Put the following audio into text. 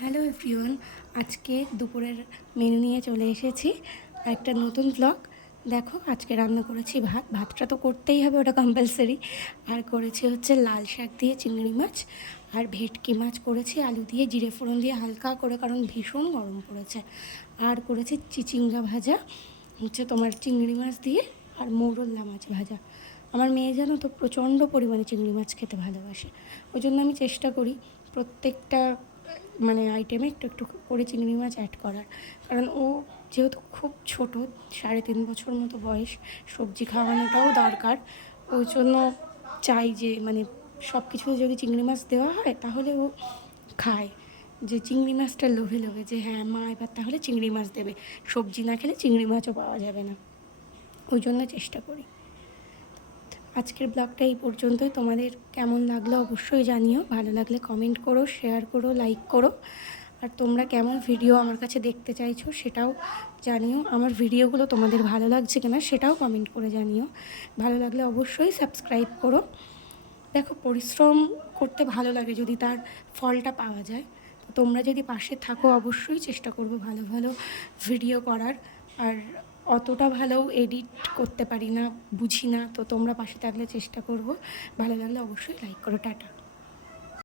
Hello everyone, আজকে দুপুরের menu নিয়ে চলে এসেছি একটা নতুন ব্লগ। দেখো, আজকে রান্না করেছি ভাতটা তো করতেই হবে, ওটা কম্পালসারি। আর করেছি হচ্ছে লাল শাক দিয়ে চিংড়ি মাছ, আর ভেটকি মাছ করেছি আলু দিয়ে জিরে ফোড়ন দিয়ে হালকা করে, কারণ ভীষণ গরম পড়েছে। আর করেছি চিচিঙ্গা ভাজা, হচ্ছে তোমার চিংড়ি মাছ দিয়ে, আর মৌরলা মাছ ভাজা। আমার মেয়ে জানো তো প্রচণ্ড পরিমাণে চিংড়ি মাছ খেতে ভালোবাসে, ওই জন্য আমি চেষ্টা করি প্রত্যেকটা আইটেমে একটু একটু করে চিংড়ি মাছ অ্যাড করার। কারণ ও যেহেতু খুব ছোট, 3.5 বছর মতো বয়স, সবজি খাওয়ানোটাও দরকার। ওই জন্য চাই যে সব কিছুতে যদি চিংড়ি মাছ দেওয়া হয় তাহলে ও খায়, যে চিংড়ি মাছটা লোভে লোভে, যে হ্যাঁ মা এবার তাহলে চিংড়ি মাছ দেবে, সবজি না খেলে চিংড়ি মাছও পাওয়া যাবে না। ওই জন্য চেষ্টা করি। আজকের ব্লগটা এই পর্যন্তই। তোমাদের কেমন লাগলো অবশ্যই জানিও, ভালো লাগলে কমেন্ট করো, শেয়ার করো, লাইক করো। আর তোমরা কেমন ভিডিও আমার কাছে দেখতে চাইছো সেটাও জানিও। আমার ভিডিওগুলো তোমাদের ভালো লাগছে কিনা সেটাও কমেন্ট করে জানিও। ভালো লাগলে অবশ্যই সাবস্ক্রাইব করো। দেখো, পরিশ্রম করতে ভালো লাগে যদি তার ফলটা পাওয়া যায়। তো তোমরা যদি পাশে থাকো অবশ্যই চেষ্টা করবো ভালো ভালো ভিডিও করার। আর অতটা ভালো এডিট করতে পারি না, বুঝি না, তো তোমরা পাশে থাকলে চেষ্টা করব। ভালো লাগলে অবশ্যই লাইক করো। টাটা।